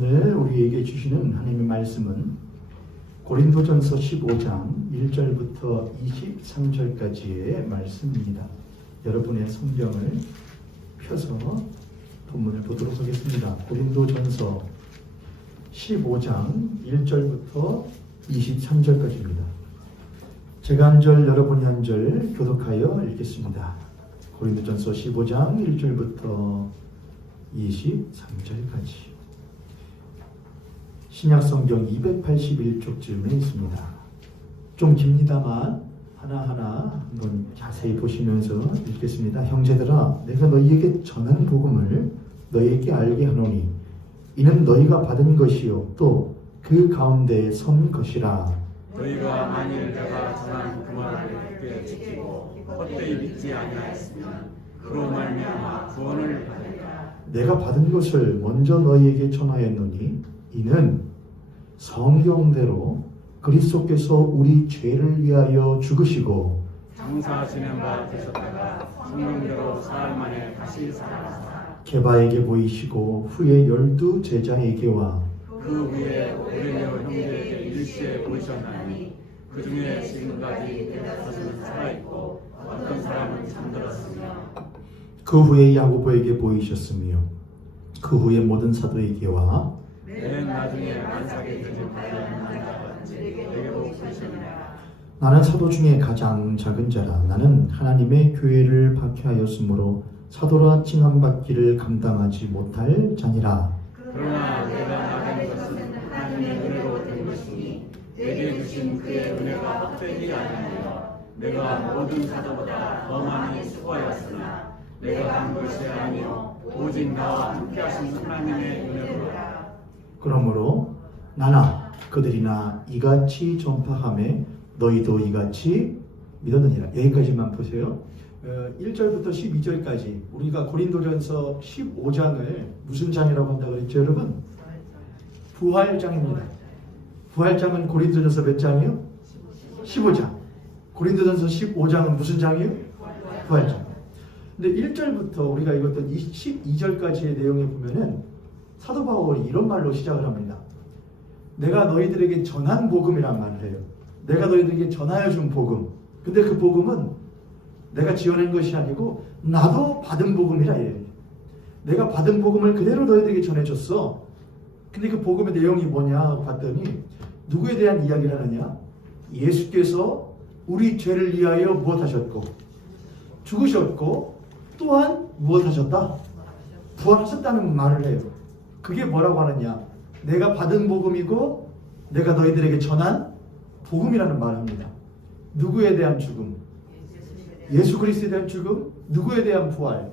오늘 우리에게 주시는 하나님의 말씀은 고린도전서 15장 1절부터 23절까지의 말씀입니다. 여러분의 성경을 펴서 본문을 보도록 하겠습니다. 고린도전서 15장 1절부터 23절까지입니다. 제가 한 절, 여러분이 한 절 교독하여 읽겠습니다. 고린도전서 15장 1절부터 23절까지. 신약성경 281쪽쯤에 있습니다. 좀 깁니다만 하나하나 한번 자세히 보시면서 읽겠습니다. 형제들아, 내가 너희에게 전한 복음을 너희에게 알게 하노니 이는 너희가 받은 것이요 또 그 가운데에 선 것이라. 너희가 만일 내가 전한 그 말을 굳게 지키고 헛되이 믿지 아니하였으면 그로 말미암아 구원을 받으리라. 내가 받은 것을 먼저 너희에게 전하였노니 이는 성경대로 그리스도께서 우리 죄를 위하여 죽으시고 장사 지낸 바 되셨다가 성경대로 사흘 만에 다시 살아나사 게바에게 보이시고 후에 12 제자에게와 그 후에 오레네오 형제에게 일시에 보이셨나니 그 중에 지금까지 대다수는 살아있고 어떤 사람은 잠들었으며 그 후에 야고보에게 보이셨으며 그 후에 모든 사도에게와 맨 나중에 만삭에 드는 관련 내게도 보이셨느니라. 나는 사도 중에 가장 작은 자라. 나는 하나님의 교회를 박해하였으므로 사도라 칭함받기를 감당하지 못할 자니라. 그러나 내가 나간 것은 하나님의 은혜로 된 것이니 내게 주신 그의 은혜가 헛되지 아니하여 내가 모든 사도보다 더 많이 수고하였으나 내가 한 것이 아니요 오직 나와 함께 하신 하나님의 은혜로라. 그러므로 나나 그들이나 이같이 전파하매 너희도 이같이 믿었느니라. 여기까지만 보세요. 1절부터 12절까지 우리가 고린도전서 15장을 무슨 장이라고 한다고 그랬죠, 여러분? 부활장입니다. 부활장은 고린도전서 몇 장이요? 15장. 고린도전서 15장은 무슨 장이요? 부활장. 근데 1절부터 우리가 읽었던 12절까지의 내용에 보면은 사도 바울이 이런 말로 시작을 합니다. 내가 너희들에게 전한 복음이란 말을 해요. 내가 너희들에게 전하여 준 복음. 근데 그 복음은 내가 지어낸 것이 아니고 나도 받은 복음이라 해요. 내가 받은 복음을 그대로 너희들에게 전해줬어. 근데 그 복음의 내용이 뭐냐 하고 봤더니 누구에 대한 이야기를 하느냐? 예수께서 우리 죄를 위하여 무엇하셨고 죽으셨고 또한 무엇하셨다? 부활하셨다는 말을 해요. 그게 뭐라고 하느냐? 내가 받은 복음이고 내가 너희들에게 전한 복음이라는 말을 합니다. 누구에 대한 죽음? 예수 그리스도에 대한 죽음? 누구에 대한 부활?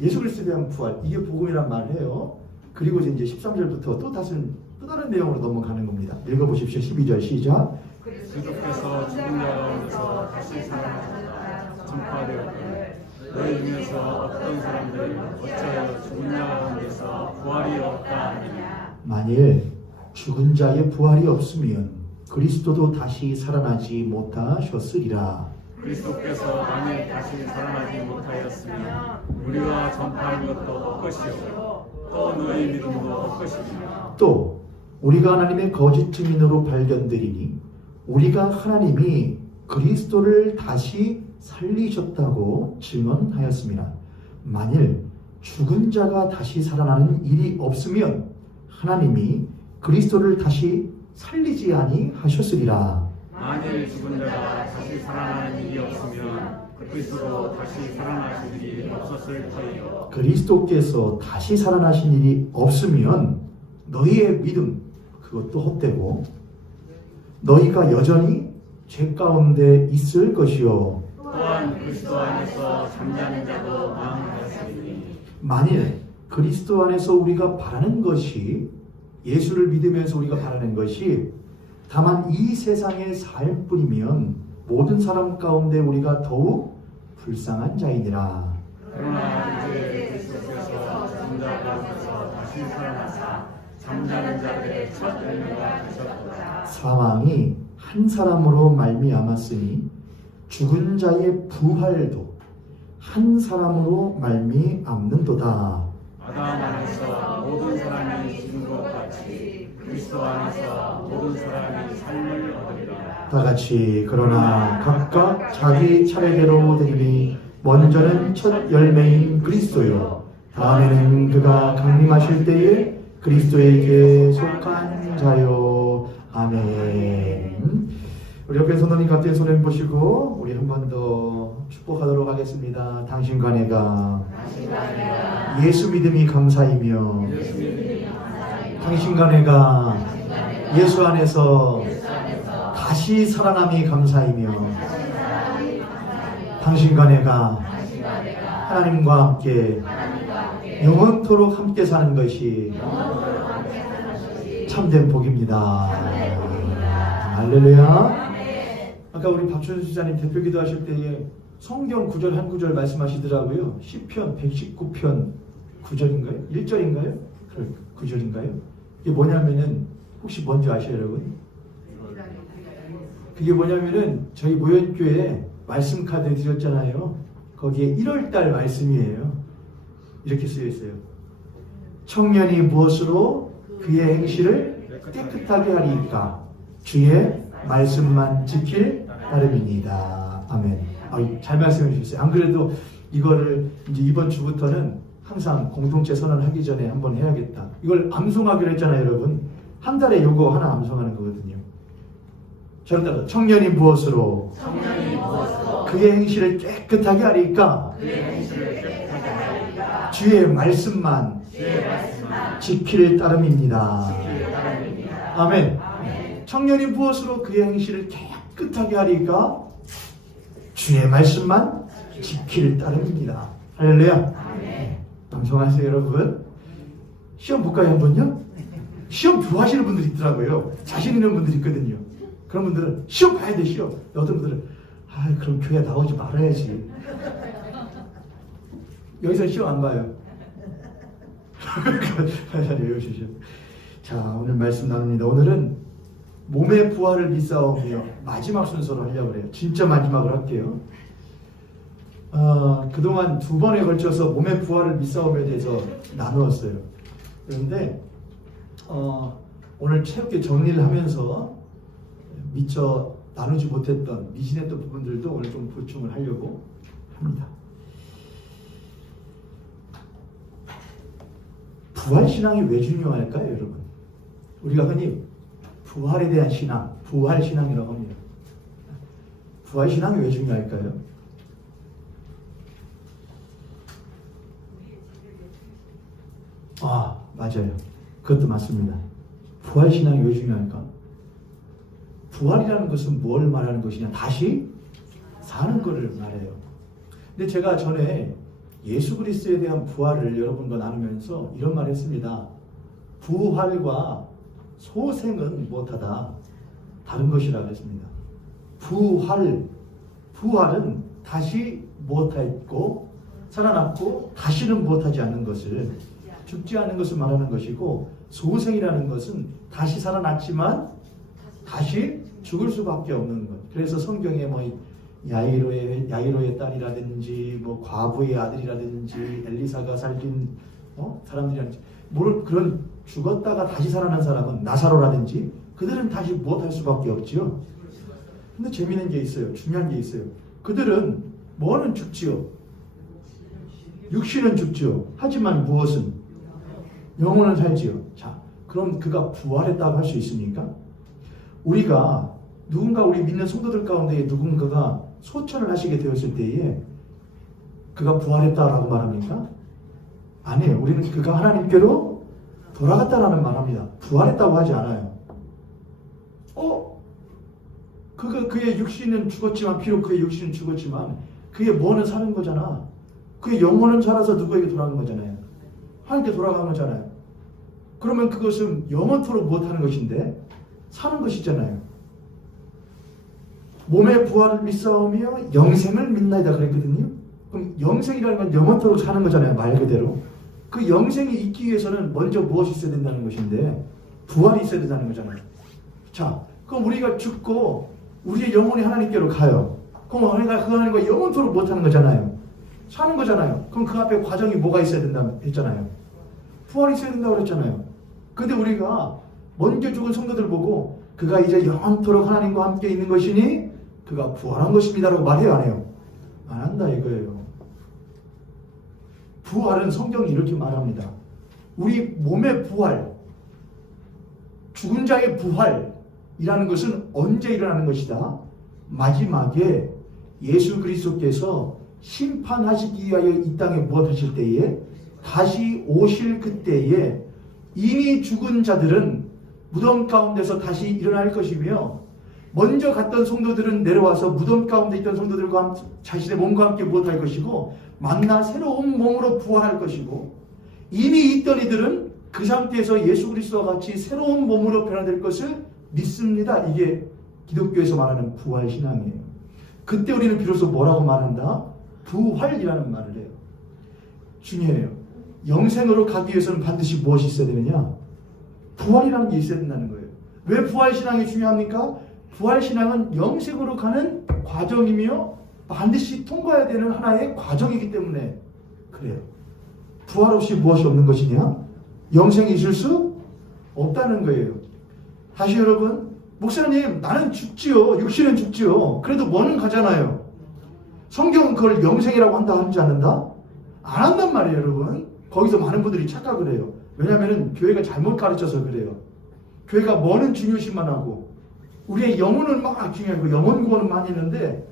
예수 그리스도에 대한 부활. 이게 복음이란 말을 해요. 그리고 이제 13절부터 또 다른 내용으로 넘어가는 겁니다. 읽어보십시오. 12절 시작. 그리스도께서 죽은 자 가운데서 다시 살아나셨다 전파되었거늘 너희 중에서 어떤 사람들은 어찌하여 죽은 자 가운데서 부활이 없다 하느냐. 만일 죽은 자의 부활이 없으면 그리스도도 다시 살아나지 못하셨으리라. 그리스도께서 만일 다시 살아나지 못하였으면 우리와 전파하는 것도 헛것이요 또 너희 믿음도 헛것이며 또 우리가 하나님의 거짓 증인으로 발견되리니 우리가 하나님이 그리스도를 다시 살리셨다고 증언하였습니다. 만일 죽은 자가 다시 살아나는 일이 없으면 하나님이 그리스도를 다시 살리지 아니하셨으리라. 만일 죽은 자가 다시 살아나는 일이 없으면 그리스도도 다시 살아나실 일이 없었을 터이요. 그리스도께서 다시 살아나신 일이 없으면 너희의 믿음 그것도 헛되고 너희가 여전히 죄 가운데 있을 것이요. 또한 그리스도 안에서 잠자는 자도 망하였으니 만일 그리스도 안에서 우리가 바라는 것이 예수를 믿으면서 우리가 바라는 것이 다만 이 세상에 살 뿐이면 모든 사람 가운데 우리가 더욱 불쌍한 자이니라. 그러나 이제 그리스도께서 죽은 자 가운데서 다시 살아나사 잠자는 자들의 첫 열매가 되셨도다. 사망이 한 사람으로 말미암았으니 죽은 자의 부활도 한 사람으로 말미암는도다. 아담 안에서 모든 사람이 죽은 것 같이 그리스도 안에서 모든 사람이 삶을 얻으리라. 다 같이 그러나 각각 자기 차례대로 되리니 먼저는 첫 열매인 그리스도요 다음에는 그가 강림하실 때에 그리스도에게 속한 자요. 아멘. 우리 옆에 선생님 같은 손을 보시고 우리 한 번 더 축복하도록 하겠습니다. 당신과 내가 예수 믿음이 감사이며 당신과 내가 예수 안에서 다시 살아남이 감사이며 당신과 내가 하나님과 함께 영원토록 함께 사는 것이 참된 복입니다. 할렐루야. 아까 우리 박준수 지사님 대표 기도하실 때에 성경 구절 한 구절 말씀하시더라고요. 시편 119편 9절인가요? 1절인가요? 9절인가요? 이게 뭐냐면은 혹시 뭔지 아셔요 여러분? 그게 뭐냐면은 저희 모현교회 말씀 카드 드렸잖아요. 거기에 1월달 말씀이에요. 이렇게 쓰여 있어요. 청년이 무엇으로 그의 행실을 깨끗하게 하리까? 주의 말씀만 지킬 따름입니다. 아멘. 잘 말씀해 주셨어요. 안 그래도 이거를 이제 이번 주부터는 항상 공동체 선언하기 전에 한번 해야겠다. 이걸 암송하기로 했잖아요, 여러분. 한 달에 요거 하나 암송하는 거거든요. 저를 따라 청년이 무엇으로 그의 행실을 깨끗하게 하리까? 주의 말씀만 지킬 따름입니다. 아멘. 청년이 무엇으로 그의 행실을 깨끗하게 하리까? 주의 말씀만 지킬 따름입니다. 할렐루야. 방송하세요 여러분. 시험 볼까요 한번요? 시험 좋아하시는 분들이 있더라고요. 자신 있는 분들이 있거든요. 그런 분들은 시험 봐야 돼 시험. 어떤 분들은 그럼 교회 나오지 말아야지. 여기서 시험 안 봐요. 잘 외우시죠. 자 오늘 말씀 나눕니다. 오늘은 몸의 부활을 믿사오며 마지막 순서로 하려고 그래요. 진짜 마지막으로 할게요. 그동안 2번에 걸쳐서 몸의 부활을 믿사오며에 대해서 나누었어요. 그런데 오늘 새롭게 정리를 하면서 미처 나누지 못했던 미진했던 부분들도 오늘 좀 보충을 하려고 합니다. 부활신앙이 왜 중요할까요 여러분? 우리가 흔히 부활에 대한 신앙, 부활신앙이라고 합니다. 부활신앙이 왜 중요할까요? 맞아요. 그것도 맞습니다. 부활신앙이 왜 중요할까? 부활이라는 것은 뭘 말하는 것이냐? 다시 사는 것을 말해요. 근데 제가 전에 예수 그리스도에 대한 부활을 여러분과 나누면서 이런 말을 했습니다. 부활과 소생은 무엇하다? 다른 것이라고 했습니다. 부활은 다시 무엇하고 살아났고 다시는 무엇하지 않는 것을 죽지 않는 것을 말하는 것이고 소생이라는 것은 다시 살아났지만 다시 죽을 수밖에 없는 것. 그래서 성경에 뭐 야이로의 딸이라든지 뭐 과부의 아들이라든지 엘리사가 살린 사람들이라든지 그런 죽었다가 다시 살아난 사람은 나사로라든지 그들은 다시 무엇할 수밖에 없지요. 근데 재미있는 게 있어요. 중요한 게 있어요. 그들은 뭐는 죽지요. 육신은 죽지요. 하지만 무엇은? 영혼은 살지요. 자, 그럼 그가 부활했다고 할 수 있습니까? 우리가 우리 믿는 성도들 가운데 누군가가 소천을 하시게 되었을 때에 그가 부활했다라고 말합니까? 아니에요. 우리는 그가 하나님께로 돌아갔다라는 말합니다. 부활했다고 하지 않아요. 그의 육신은 죽었지만 비록 그의 육신은 죽었지만 그의 뭐는 사는 거잖아. 그의 영혼은 살아서 누구에게 돌아가는 거잖아요. 하나님께 돌아가는 거잖아요. 그러면 그것은 영원토록 못하는 것인데 사는 것이잖아요. 몸의 부활을 믿사오며 영생을 믿나이다 그랬거든요. 그럼 영생이라는 건 영원토록 사는 거잖아요. 말 그대로. 그 영생이 있기 위해서는 먼저 무엇이 있어야 된다는 것인데 부활이 있어야 된다는 거잖아요. 자, 그럼 우리가 죽고 우리의 영혼이 하나님께로 가요. 그럼 우리가 그 하나님과 영원토록 못하는 거잖아요. 사는 거잖아요. 그럼 그 앞에 과정이 뭐가 있어야 된다 했잖아요. 부활이 있어야 된다고 그랬잖아요. 근데 우리가 먼저 죽은 성도들 보고 그가 이제 영원토록 하나님과 함께 있는 것이니 그가 부활한 것입니다라고 말해요, 안 해요? 안 한다 이거예요. 부활은 성경이 이렇게 말합니다. 우리 몸의 부활, 죽은 자의 부활이라는 것은 언제 일어나는 것이다? 마지막에 예수 그리스도께서 심판하시기 위하여 이 땅에 무엇하실 때에 다시 오실 그때에 이미 죽은 자들은 무덤 가운데서 다시 일어날 것이며 먼저 갔던 성도들은 내려와서 무덤 가운데 있던 성도들과 자신의 몸과 함께 무엇할 것이고 만나 새로운 몸으로 부활할 것이고 이미 있던 이들은 그 상태에서 예수 그리스도와 같이 새로운 몸으로 변화될 것을 믿습니다. 이게 기독교에서 말하는 부활신앙이에요. 그때 우리는 비로소 뭐라고 말한다? 부활이라는 말을 해요. 중요해요. 영생으로 가기 위해서는 반드시 무엇이 있어야 되느냐? 부활이라는 게 있어야 된다는 거예요. 왜 부활신앙이 중요합니까? 부활신앙은 영생으로 가는 과정이며 반드시 통과해야 되는 하나의 과정이기 때문에 그래요. 부활 없이 무엇이 없는 것이냐? 영생이 있을 수 없다는 거예요. 다시 여러분, 목사님 나는 죽지요. 육신은 죽지요. 그래도 뭐는 가잖아요. 성경은 그걸 영생이라고 한다 하지 않는다? 안 한단 말이에요, 여러분. 거기서 많은 분들이 착각을 해요. 왜냐하면 교회가 잘못 가르쳐서 그래요. 교회가 뭐는 중요시만 하고 우리의 영혼은 막 중요하고 영혼 구원은 많이 있는데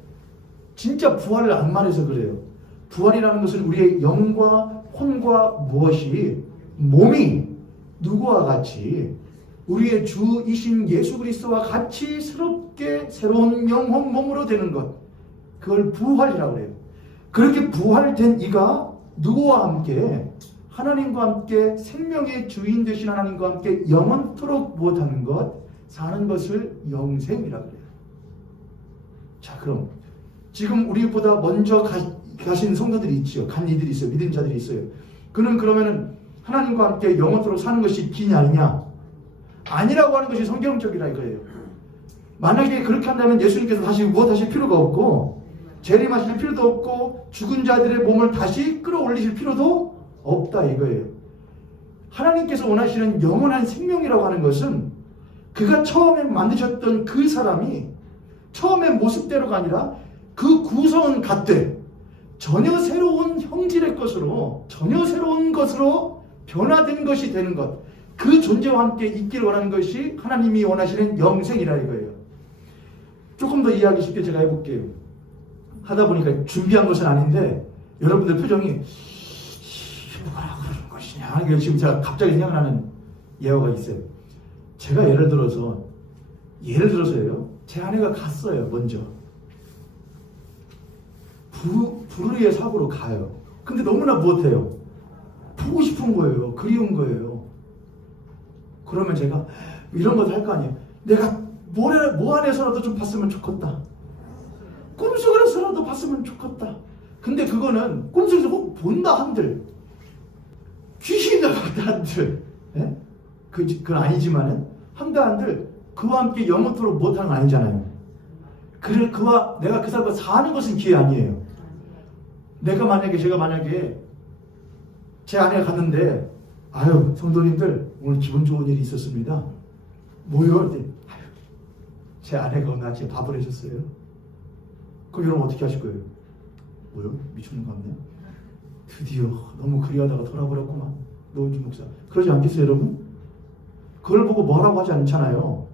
진짜 부활을 안 말해서 그래요. 부활이라는 것은 우리의 영과 혼과 무엇이 몸이 누구와 같이 우리의 주이신 예수 그리스도와 같이 새롭게 새로운 영혼 몸으로 되는 것, 그걸 부활이라고 해요. 그렇게 부활된 이가 누구와 함께? 하나님과 함께 생명의 주인 되신 하나님과 함께 영원토록 무엇하는 것? 사는 것을 영생이라고 해요. 자, 그럼 지금 우리보다 먼저 가신 성도들이 있지요. 간 이들이 있어요. 믿은 자들이 있어요. 그러면은 하나님과 함께 영원토록 사는 것이 기냐 아니냐? 아니라고 하는 것이 성경적이라 이거예요. 만약에 그렇게 한다면 예수님께서 다시 무엇하실 필요가 없고 재림하실 필요도 없고 죽은 자들의 몸을 다시 끌어올리실 필요도 없다 이거예요. 하나님께서 원하시는 영원한 생명이라고 하는 것은 그가 처음에 만드셨던 그 사람이 처음의 모습대로가 아니라 그 구성은 같되 전혀 새로운 형질의 것으로 전혀 새로운 것으로 변화된 것이 되는 것, 그 존재와 함께 있기를 원하는 것이 하나님이 원하시는 영생이라 이거예요. 조금 더 이해하기 쉽게 제가 해볼게요. 하다 보니까 준비한 것은 아닌데 여러분들 표정이 뭐라 그러는 것이냐, 지금 제가 갑자기 생각나는 예화가 있어요. 제가 예를 들어서요, 제 아내가 갔어요. 먼저 불의의 사고로 가요. 근데 너무나 무엇해요? 보고 싶은 거예요. 그리운 거예요. 그러면 제가 이런 것도 할 거 아니에요. 내가 뭐 안에서라도 좀 봤으면 좋겠다. 꿈속에서라도 봤으면 좋겠다. 근데 그거는 꿈속에서 꼭 본다 한들 귀신이다 한들, 예? 그건 아니지만은 한다 한들 그와 함께 영원토록 못하는 건 아니잖아요. 내가 그 사람과 사는 것은 기회 아니에요. 제가 만약에 제 아내가 갔는데, 아유 성도님들 오늘 기분 좋은 일이 있었습니다. 뭐요? 제 아내가 나한테 밥을 해줬어요. 그럼 여러분 어떻게 하실 거예요? 뭐요? 미쳤는 거 같네. 드디어 너무 그리하다가 돌아버렸구만. 노은주 목사. 그러지 않겠어요 여러분? 그걸 보고 뭐라고 하지 않잖아요.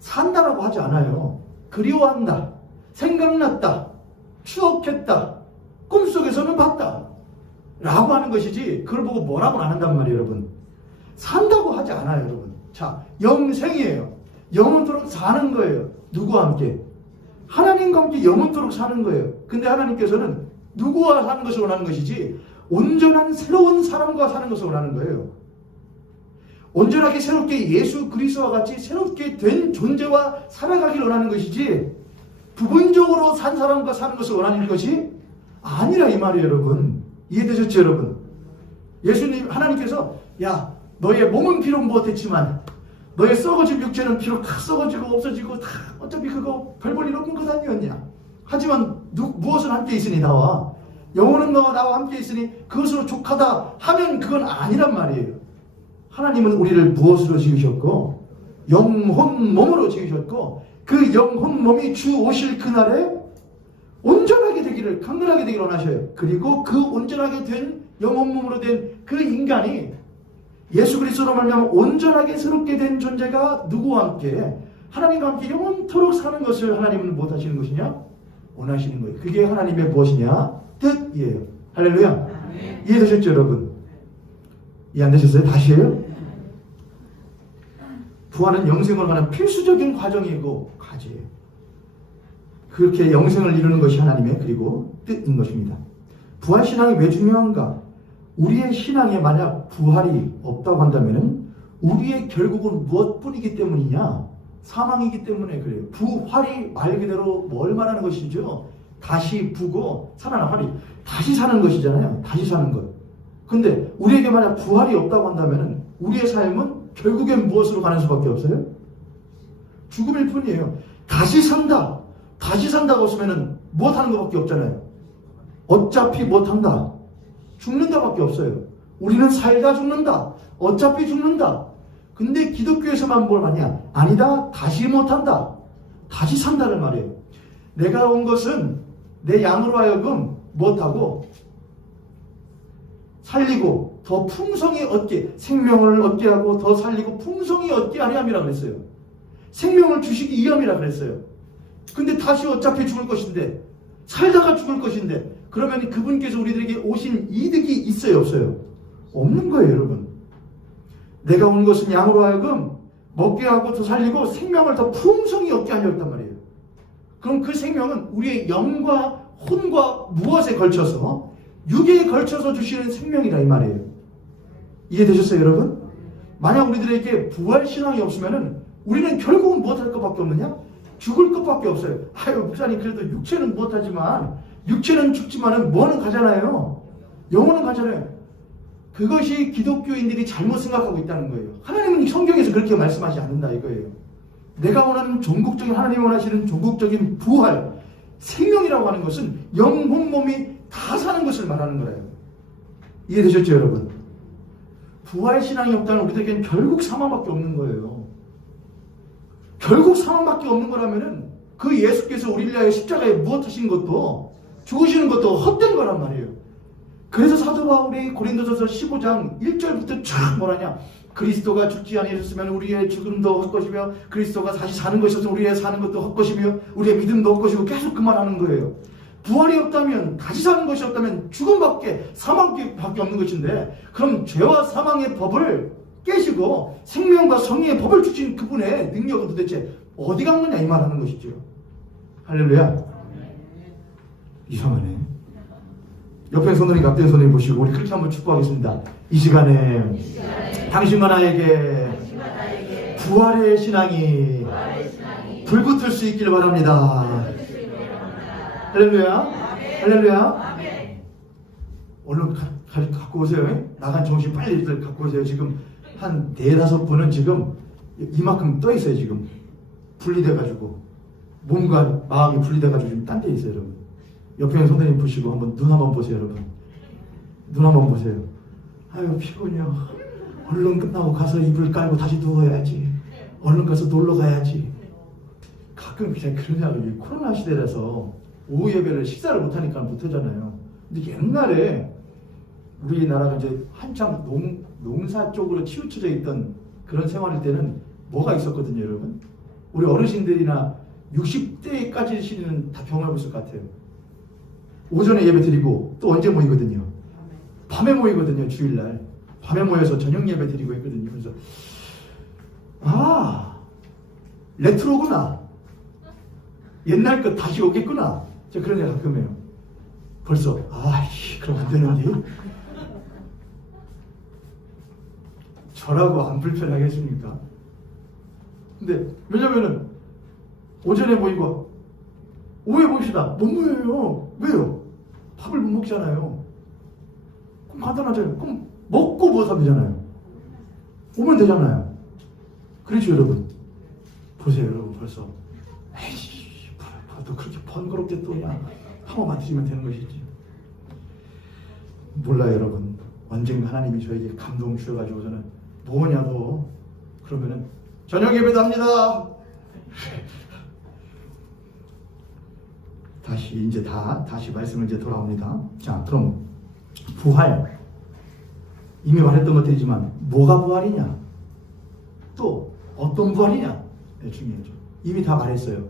산다라고 하지 않아요. 그리워한다, 생각났다, 추억했다, 꿈속에서는 봤다 라고 하는 것이지 그걸 보고 뭐라고는 안 한단 말이에요 여러분. 산다고 하지 않아요 여러분. 자, 영생이에요. 영원토록 사는 거예요. 누구와 함께? 하나님과 함께 영원토록 사는 거예요. 근데 하나님께서는 누구와 사는 것을 원하는 것이지 온전한 새로운 사람과 사는 것을 원하는 거예요. 온전하게 새롭게 예수 그리스도와 같이 새롭게 된 존재와 살아가기를 원하는 것이지 부분적으로 산 사람과 사는 것을 원하는 것이 아니라 이 말이에요 여러분. 이해되셨죠 여러분? 하나님께서 야 너의 몸은 비록 못했지만 너의 썩어질 육체는 비록 다 썩어지고 없어지고 다 어차피 그거 별 볼 일 없는 것 아니었냐. 하지만 무엇은 함께 있으니 나와 영혼은 너와 나와 함께 있으니 그것으로 족하다 하면 그건 아니란 말이에요. 하나님은 우리를 무엇으로 지으셨고 영혼 몸으로 지으셨고 그 영혼 몸이 주 오실 그날에 온전하게 되기를 강건하게 되기를 원하셔요. 그리고 그 온전하게 된 영혼 몸으로 된 그 인간이 예수 그리스도로 말미암아 온전하게 새롭게 된 존재가 누구와 함께 하나님과 함께 영원토록 사는 것을 하나님은 못 하시는 것이냐? 원하시는 거예요. 그게 하나님의 무엇이냐? 뜻이에요. 할렐루야. 이해되셨죠 여러분? 이해 안 되셨어요? 다시 해요. 부활은 영생으로 가는 필수적인 과정이고 과제예요. 그렇게 영생을 이루는 것이 하나님의 그리고 뜻인 것입니다. 부활신앙이 왜 중요한가? 우리의 신앙에 만약 부활이 없다고 한다면 우리의 결국은 무엇뿐이기 때문이냐? 사망이기 때문에 그래요. 부활이 말 그대로 뭘 말하는 것이죠? 다시 부고 살아나 활이 다시 사는 것이잖아요. 다시 사는 것. 근데 우리에게 만약 부활이 없다고 한다면 우리의 삶은 결국엔 무엇으로 가는 수밖에 없어요? 죽음일 뿐이에요. 다시 산다. 다시 산다고 했으면 무엇하는 것밖에 없잖아요. 어차피 못한다. 죽는다밖에 없어요. 우리는 살다 죽는다. 어차피 죽는다. 근데 기독교에서만 뭘 하냐? 아니다. 다시 못한다. 다시 산다는 말이에요. 내가 온 것은 내 양으로 하여금 못하고 살리고 더 풍성히 얻게 생명을 얻게 하고 더 살리고 풍성히 얻게 하려 함이라 그랬어요. 생명을 주시기 위함이라 그랬어요. 근데 다시 어차피 죽을 것인데 살다가 죽을 것인데 그러면 그분께서 우리들에게 오신 이득이 있어요 없어요? 없는 거예요 여러분. 내가 온 것은 양으로 하여금 먹게 하고 더 살리고 생명을 더 풍성히 얻게 하려 했단 말이에요. 그럼 그 생명은 우리의 영과 혼과 무엇에 걸쳐서 육에 걸쳐서 주시는 생명이다 이 말이에요. 이해되셨어요 여러분? 만약 우리들에게 부활신앙이 없으면 우리는 결국은 무엇할 것밖에 없느냐? 죽을 것밖에 없어요. 아유 목사님 그래도 육체는 못하지만 육체는 죽지만은 뭐는 가잖아요. 영혼은 가잖아요. 그것이 기독교인들이 잘못 생각하고 있다는 거예요. 하나님은 성경에서 그렇게 말씀하지 않는다 이거예요. 내가 원하는 종국적인 하나님이 원하시는 종국적인 부활 생명이라고 하는 것은 영혼 몸이 다 사는 것을 말하는 거예요. 이해되셨죠 여러분? 부활신앙이 없다면 우리들에게는 결국 사망밖에 없는 거예요. 결국 사망밖에 없는 거라면은 그 예수께서 우리를 위하여 십자가에 무엇 하신 것도 죽으시는 것도 헛된 거란 말이에요. 그래서 사도 바울이 고린도전서 15장 1절부터 쫙 뭐라냐? 그리스도가 죽지 아니하셨으면 우리의 죽음도 헛것이며 그리스도가 다시 사는 것이어서 우리의 사는 것도 헛것이며 우리의 믿음도 헛것이고 계속 그 말하는 거예요. 부활이 없다면 다시 사는 것이 없다면 죽음밖에 사망밖에 없는 것인데 그럼 죄와 사망의 법을 깨시고 생명과 성리의 법을 주신 그분의 능력은 도대체 어디 간 거냐 이 말하는 것이죠. 할렐루야. 이상하네. 옆에 손들이 앞에 손을 보시고 우리 그렇게 한번 축복하겠습니다. 이 시간에 당신과 나에게 부활의 신앙이 불붙을 수 있기를 바랍니다. 할렐루야. 할렐루야. 얼른 갖고 오세요. 나간 정신 빨리 갖고 오세요. 지금 한 4-5분은 지금 이만큼 떠 있어요. 지금 분리돼가지고 몸과 마음이 분리돼가지고 지금 딴 데 있어요. 여러분 옆에 있는 선생님 보시고 한번 눈 한번 보세요. 여러분 눈 한번 보세요. 아유 피곤해요. 얼른 끝나고 가서 이불 깔고 다시 누워야지. 얼른 가서 놀러 가야지. 가끔 그냥 그러냐고. 코로나 시대라서 오후 예배를 식사를 못하니까 못하잖아요. 근데 옛날에 우리나라가 이제 한참 농사 쪽으로 치우쳐져 있던 그런 생활일 때는 뭐가 있었거든요, 여러분. 우리 어르신들이나 60대까지시는 다 경험해 보실 것 같아요. 오전에 예배 드리고 또 언제 모이거든요. 밤에 모이거든요, 주일날. 밤에 모여서 저녁 예배 드리고 있거든요. 그래서 레트로구나. 옛날 것 다시 오겠구나. 저 그런 생각 가끔 해요. 벌써 그럼 안 되는데 저라고 안 불편하겠습니까? 근데 왜냐면은 오전에 모이고 오후에 모입시다. 못 모여요. 왜요? 밥을 못 먹잖아요. 그럼 간단하잖아요. 그럼 먹고 뭐 하면 되잖아요. 오면 되잖아요. 그렇죠 여러분. 보세요 여러분 벌써 또 그렇게 번거롭게 또 그냥 한 번만 드리면 되는 것이지. 몰라요 여러분. 언젠가 하나님이 저에게 감동 주셔가지고 저는 뭐냐 너? 그러면은 저녁 예배도 합니다. 다시 말씀을 이제 돌아옵니다. 자, 그럼 부활. 이미 말했던 것들이지만 뭐가 부활이냐? 또 어떤 부활이냐? 네, 중요하죠. 이미 다 말했어요.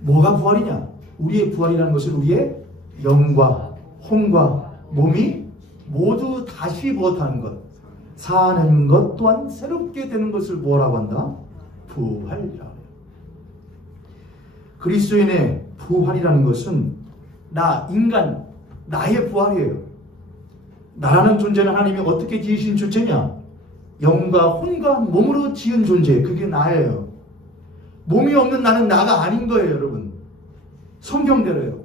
뭐가 부활이냐? 우리의 부활이라는 것은 우리의 영과 혼과 몸이 모두 다시 무엇하는 것? 사는 것 또한 새롭게 되는 것을 뭐라고 한다? 부활이라고 해요. 그리스도인의 부활이라는 것은 인간, 나의 부활이에요. 나라는 존재는 하나님이 어떻게 지으신 존재냐? 영과 혼과 몸으로 지은 존재, 그게 나예요. 몸이 없는 나는 나가 아닌 거예요, 여러분. 성경대로요.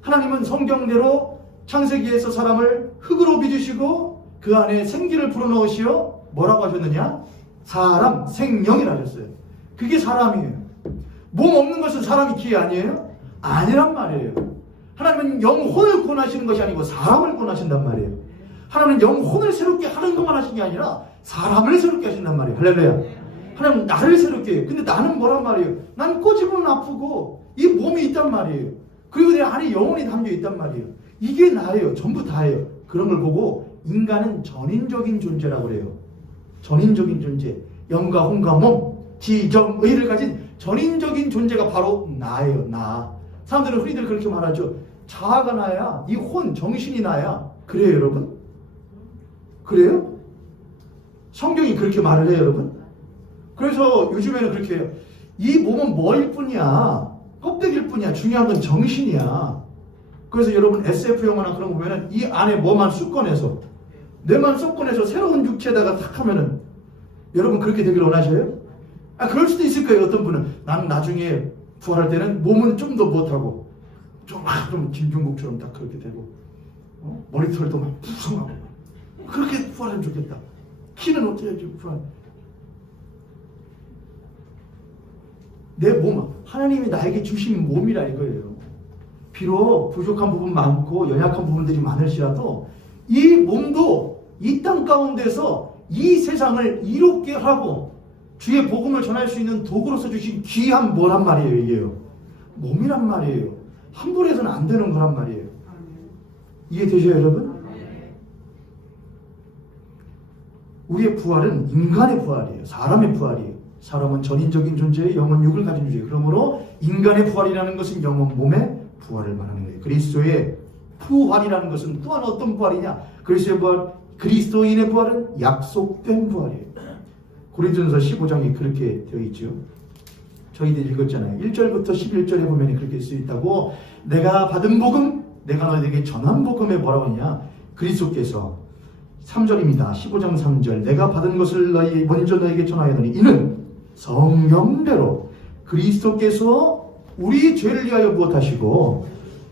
하나님은 성경대로 창세기에서 사람을 흙으로 빚으시고 그 안에 생기를 불어넣으시어 뭐라고 하셨느냐? 사람, 생명이라 하셨어요. 그게 사람이에요. 몸 없는 것은 사람이 기회 아니에요? 아니란 말이에요. 하나님은 영혼을 구원하시는 것이 아니고 사람을 구원하신단 말이에요. 하나님은 영혼을 새롭게 하는 것만 하신 게 아니라 사람을 새롭게 하신단 말이에요. 할렐루야. 하나님은 나를 새롭게 해요. 근데 나는 뭐란 말이에요? 난 꼬집으면 아프고 이 몸이 있단 말이에요. 그리고 내 안에 영혼이 담겨 있단 말이에요. 이게 나예요. 전부 다예요. 그런 걸 보고 인간은 전인적인 존재라고 그래요. 전인적인 존재. 영과 혼과 몸, 지정의를 가진 전인적인 존재가 바로 나예요. 나. 사람들은 흔히들 그렇게 말하죠. 자아가 나야. 이 혼, 정신이 나야. 그래요, 여러분? 그래요? 성경이 그렇게 말을 해요, 여러분? 그래서 요즘에는 그렇게 해요. 이 몸은 뭐일 뿐이야. 껍데기일 뿐이야. 중요한 건 정신이야. 그래서 여러분 SF 영화나 그런 거 보면은 이 안에 뭐만 쑥 꺼내서 뇌만 쏙 꺼내서 새로운 육체에다가 탁 하면은 여러분 그렇게 되길 원하셔요? 그럴 수도 있을 거예요. 어떤 분은 난 나중에 부활할 때는 몸은 좀 더 못하고 좀 김종국처럼 딱 그렇게 되고 머리털도 막 푸성하고 그렇게 부활하면 좋겠다. 키는 어떻게 해야지 부활? 내 몸, 하나님이 나에게 주신 몸이라 이거예요. 비록 부족한 부분 많고 연약한 부분들이 많을지라도 이 몸도 이 땅 가운데서 이 세상을 이롭게 하고 주의 복음을 전할 수 있는 도구로서 주신 귀한 뭐란 말이에요. 이게요. 몸이란 말이에요. 함부로 해서는 안 되는 거란 말이에요. 이해되셔요, 여러분? 우리의 부활은 인간의 부활이에요. 사람의 부활이에요. 사람은 전인적인 존재의 영혼 육을 가진 존재예요. 그러므로 인간의 부활이라는 것은 영혼 몸의 부활을 말하는 거예요. 그리스도의 부활이라는 것은 또한 어떤 부활이냐? 그리스도의 부활, 그리스도인의 부활은 약속된 부활이에요. 고린도전서 15장에 그렇게 되어 있죠. 저희들이 읽었잖아요. 1절부터 11절에 보면 그렇게 쓰여 있다고. 내가 받은 복음, 내가 너희에게 전한 복음에 뭐라고 하냐? 그리스도께서 3절입니다. 15장 3절. 내가 받은 것을 먼저 너희에게 전하였더니 이는 성경대로 그리스도께서 우리 죄를 위하여 무엇하시고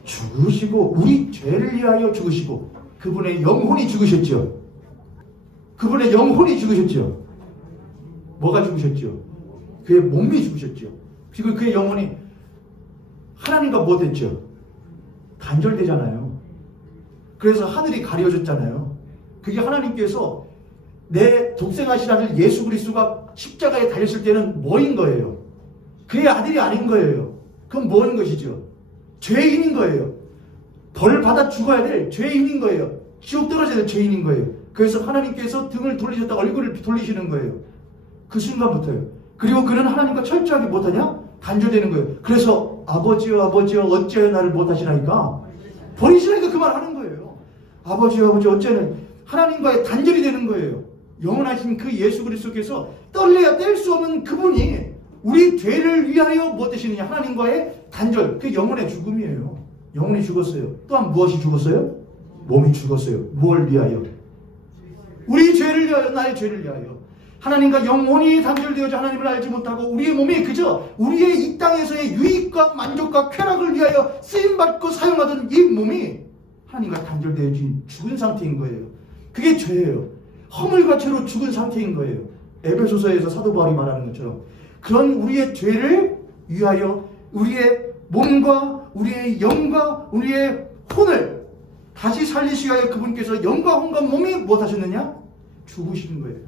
죽으시고 우리 죄를 위하여 죽으시고 그분의 영혼이 죽으셨죠. 그분의 영혼이 죽으셨죠. 뭐가 죽으셨죠? 그의 몸이 죽으셨죠. 그리고 그의 영혼이 하나님과 뭐 됐죠? 단절되잖아요. 그래서 하늘이 가려졌잖아요. 그게 하나님께서 내 독생하신 아들 예수 그리스도가 십자가에 달렸을 때는 뭐인 거예요? 그의 아들이 아닌 거예요. 그럼 뭐인 것이죠? 죄인인 거예요. 벌 받아 죽어야 될 죄인인 거예요. 지옥 떨어져야 될 죄인인 거예요. 그래서 하나님께서 등을 돌리셨다 얼굴을 돌리시는 거예요. 그 순간부터요. 그리고 그는 하나님과 철저하게 못하냐? 단절되는 거예요. 그래서 아버지여 어찌하여 나를 못하시나이까? 버리시나이까 그 말 하는 거예요. 아버지여 어찌하여 하나님과의 단절이 되는 거예요. 영원하신 그 예수 그리스도께서 떨려야 뗄 수 없는 그분이 우리 죄를 위하여 뭐 되시느냐? 하나님과의 단절, 그 영혼의 죽음이에요. 영혼이 죽었어요. 또한 무엇이 죽었어요? 몸이 죽었어요. 무엇을 위하여? 우리 죄를 위하여, 나의 죄를 위하여. 하나님과 영혼이 단절되어져 하나님을 알지 못하고 우리의 몸이 그저 우리의 이 땅에서의 유익과 만족과 쾌락을 위하여 쓰임받고 사용하던 이 몸이 하나님과 단절되어진 죽은 상태인 거예요. 그게 죄예요. 허물과 죄로 죽은 상태인 거예요. 에베소서에서 사도 바울이 말하는 것처럼 그런 우리의 죄를 위하여 우리의 몸과 우리의 영과 우리의 혼을 다시 살리시기 위하여 그분께서 영과 혼과 몸이 무엇하셨느냐? 죽으신 거예요.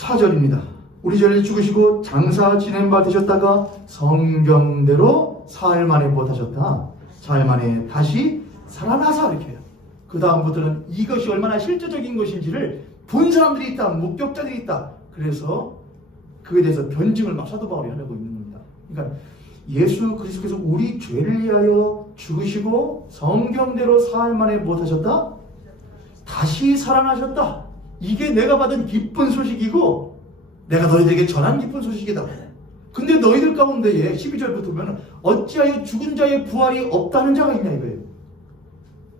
4절입니다. 우리 전에 죽으시고 장사 지낸 바 되셨다가 성경대로 사흘 만에 무엇하셨다? 사흘 만에 다시 살아나사 이렇게 해요. 그 다음부터는 이것이 얼마나 실제적인 것인지를 본 사람들이 있다. 목격자들이 있다. 그래서 그에 대해서 변증을 막 사도 바울이 하려고 있는 겁니다. 그러니까 예수 그리스도께서 우리 죄를 위하여 죽으시고 성경대로 사흘 만에 무엇하셨다? 다시 살아나셨다. 이게 내가 받은 기쁜 소식이고 내가 너희들에게 전한 기쁜 소식이다. 근데 너희들 가운데에 12절부터 보면 어찌하여 죽은 자의 부활이 없다는 자가 있냐 이거예요.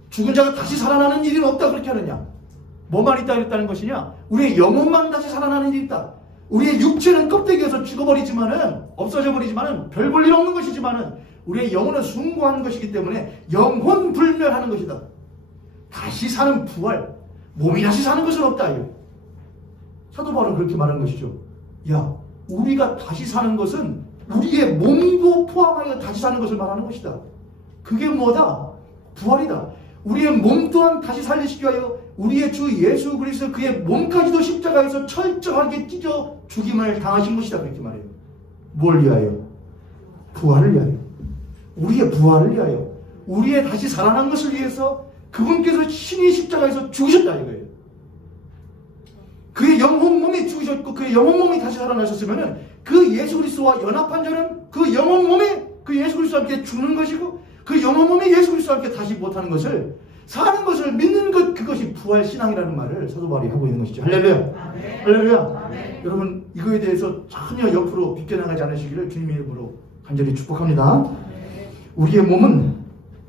죽은 자가 다시 살아나는 일은 없다 그렇게 하느냐. 뭐만 있다 그랬다는 것이냐. 우리의 영혼만 다시 살아나는 일이 있다. 우리의 육체는 껍데기에서 죽어버리지만은 없어져 버리지만은 별 볼 일 없는 것이지만은 우리의 영혼은 숭고한 것이기 때문에 영혼 불멸하는 것이다. 다시 사는 부활, 몸이 다시 사는 것은 없다. 사도 바울은 그렇게 말하는 것이죠. 야, 우리가 다시 사는 것은 우리의 몸도 포함하여 다시 사는 것을 말하는 것이다. 그게 뭐다? 부활이다. 우리의 몸 또한 다시 살리시기 위하여 우리의 주 예수 그리스도 그의 몸까지도 십자가에서 철저하게 찢어 죽임을 당하신 것이다. 그렇게 말해요. 뭘 위하여? 부활을 위하여. 우리의 부활을 위하여. 우리의 다시 살아난 것을 위해서 그분께서 신이 십자가에서 죽으셨다 이거예요. 그의 영혼 몸이 죽으셨고 그의 영혼 몸이 다시 살아나셨으면 그 예수 그리스도와 연합한 자는 그 영혼 몸이 그 예수 그리스도와 함께 죽는 것이고 그 영혼 몸이 예수 그리스도와 함께 다시 못하는 것을 사는 것을 믿는 것, 그것이 부활 신앙이라는 말을 사도 바울이 하고 있는 것이죠. 할렐루야. 아멘. 할렐루야. 아멘. 여러분 이거에 대해서 전혀 옆으로 비껴나가지 않으시기를 주님의 이름으로 간절히 축복합니다. 아멘. 우리의 몸은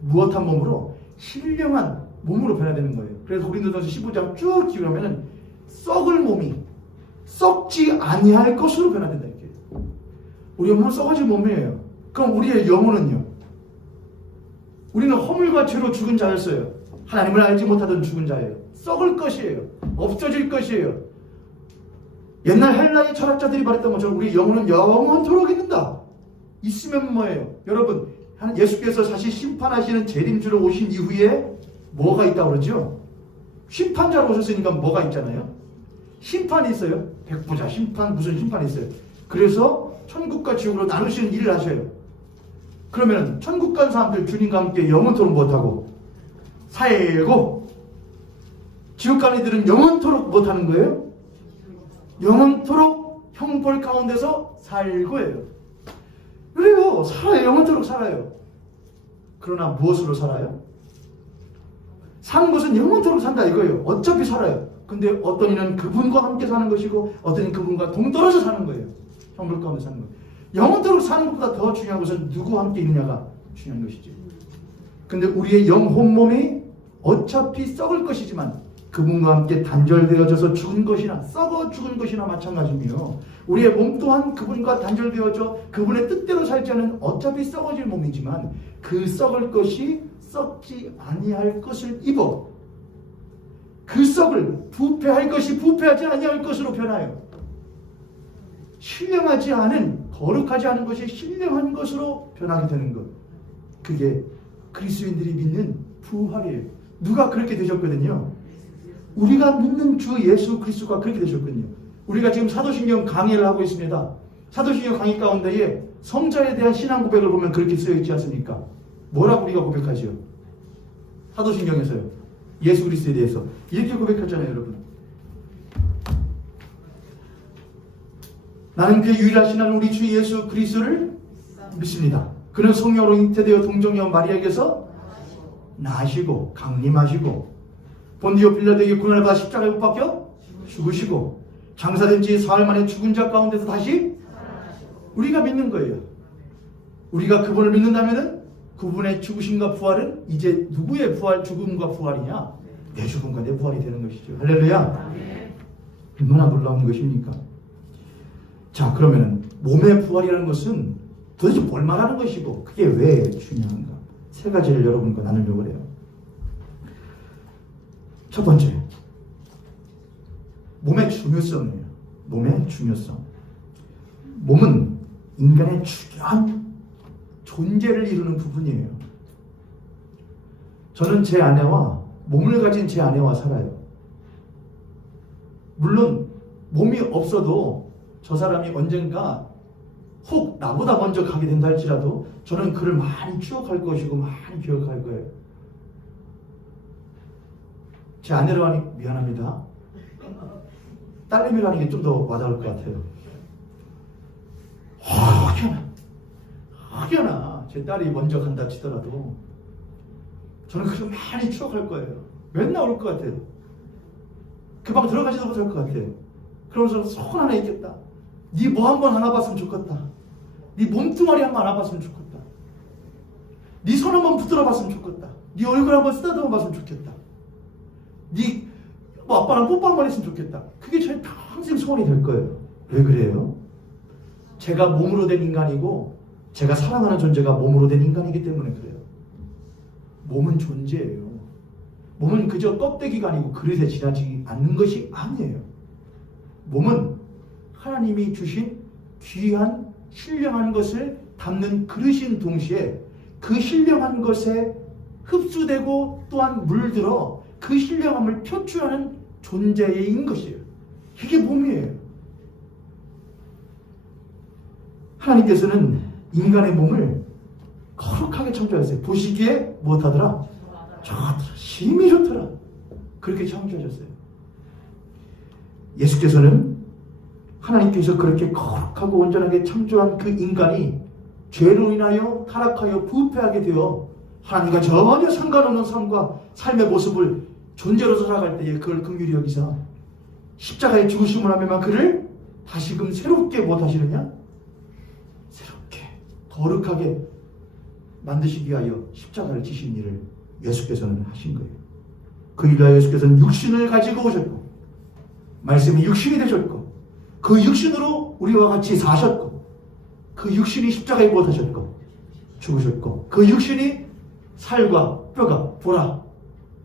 무엇한 몸으로? 신령한 몸으로 변화되는 거예요. 그래서 고린도전서 15장 쭉 기울으면은 썩을 몸이 썩지 아니할 것으로 변화된다 이렇게. 우리의 몸은 썩어질 몸이에요. 그럼 우리의 영혼은요? 우리는 허물과 죄로 죽은 자였어요. 하나님을 알지 못하던 죽은 자예요. 썩을 것이에요. 없어질 것이에요. 옛날 헬라의 철학자들이 말했던 것처럼 우리 영혼은 영원토록 있는다. 있으면 뭐예요? 여러분 예수께서 다시 심판하시는 재림주로 오신 이후에 뭐가 있다고 그러죠? 심판자로 오셨으니까 뭐가 있잖아요. 심판이 있어요. 백부자 심판 무슨 심판이 있어요. 그래서 천국과 지옥으로 나누시는 일을 하셔요. 그러면 천국 간 사람들 주님과 함께 영원토록 못하고 살고 지옥 간 이들은 영원토록 못하는 거예요. 영원토록 형벌 가운데서 살고예요. 그래요. 살아요. 영원토록 살아요. 그러나 무엇으로 살아요? 사는 것은 영원토록 산다 이거예요. 어차피 살아요. 근데 어떤 이는 그분과 함께 사는 것이고 어떤 이는 그분과 동떨어져 사는 거예요. 형벌 가운데 사는 거예요. 영원토록 사는 것보다 더 중요한 것은 누구와 함께 있느냐가 중요한 것이지. 근데 우리의 영혼 몸이 어차피 썩을 것이지만 그분과 함께 단절되어져서 죽은 것이나 썩어 죽은 것이나 마찬가지며 우리의 몸 또한 그분과 단절되어져 그분의 뜻대로 살지 않은 어차피 썩어질 몸이지만 그 썩을 것이 썩지 아니할 것을 입어 그 썩을 부패할 것이 부패하지 아니할 것으로 변하여 신령하지 않은 거룩하지 않은 것이 신령한 것으로 변하게 되는 것. 그게 그리스도인들이 믿는 부활이에요. 누가 그렇게 되셨거든요. 우리가 믿는 주 예수 그리스도가 그렇게 되셨거든요. 우리가 지금 사도신경 강의를 하고 있습니다. 사도신경 강의 가운데에 성자에 대한 신앙 고백을 보면 그렇게 쓰여 있지 않습니까? 뭐라고 우리가 고백하지요? 사도신경에서요. 예수 그리스도에 대해서 이렇게 고백하잖아요, 여러분. 나는 그의 유일하신 하나님 우리 주 예수 그리스도를 믿습니다. 그는 성령으로 잉태되어 동정녀 마리아에게서 나시고 강림하시고 본디오 빌라도에게 고난을 받아 십자가에 못 박혀 죽으시고 장사된 지 사흘 만에 죽은 자 가운데서 다시 우리가 믿는 거예요. 우리가 그분을 믿는다면은 그분의 죽으심과 부활은 이제 누구의 부활, 죽음과 부활이냐? 내 죽음과 내 부활이 되는 것이죠. 할렐루야. 얼마나 놀라운 것입니까? 자, 그러면 몸의 부활이라는 것은 도대체 뭘 말하는 것이고 그게 왜 중요한가? 세 가지를 여러분과 나누려고 해요. 첫 번째, 몸의 중요성이에요. 몸의 중요성. 몸은 인간의 중요한 존재를 이루는 부분이에요. 저는 제 아내와 몸을 가진 제 아내와 살아요. 물론 몸이 없어도 저 사람이 언젠가 혹 나보다 먼저 가게 된다 할지라도 저는 그를 많이 추억할 것이고 많이 기억할 거예요. 제 아내로 하니 미안합니다. 딸내미라는 게 좀 더 와닿을 것 같아요. 혹여나 제 딸이 먼저 간다 치더라도 저는 그를 많이 추억할 거예요. 맨날 올 것 같아요. 그 방 들어가지도 못할 것 같아요. 그러면서 손 하나 있겠다. 네 뭐 한번 안아봤으면 좋겠다. 네 몸뚱아리 한번 안아봤으면 좋겠다. 네 손 한번 붙들어 봤으면 좋겠다. 네 얼굴 한번 쓰다듬어 봤으면 좋겠다. 네 뭐 아빠랑 뽀뽀 한번 했으면 좋겠다. 그게 제 평생 소원이 될 거예요. 왜 그래요? 제가 몸으로 된 인간이고 제가 사랑하는 존재가 몸으로 된 인간이기 때문에 그래요. 몸은 존재예요. 몸은 그저 껍데기가 아니고 그릇에 지나지 않는 것이 아니에요. 몸은 하나님이 주신 귀한 신령한 것을 담는 그릇인 동시에 그 신령한 것에 흡수되고 또한 물들어 그 신령함을 표출하는 존재인 것이에요. 이게 몸이에요. 하나님께서는 인간의 몸을 거룩하게 창조하셨어요. 보시기에 무엇하더라? 좋더라. 심히 좋더라. 그렇게 창조하셨어요. 예수께서는 하나님께서 그렇게 거룩하고 온전하게 창조한 그 인간이 죄로 인하여 타락하여 부패하게 되어 하나님과 전혀 상관없는 삶과 삶의 모습을 존재로 살아갈 때에 그걸 긍휼히 여기사 십자가에 죽으심을 하면 그를 다시금 새롭게 무엇하시느냐? 새롭게 거룩하게 만드시기 위하여 십자가를 지신 일을 예수께서는 하신 거예요. 그 일로 예수께서는 육신을 가지고 오셨고 말씀이 육신이 되셨고 그 육신으로 우리와 같이 사셨고 그 육신이 십자가에 무엇하셨고 죽으셨고 그 육신이 살과 뼈가 보라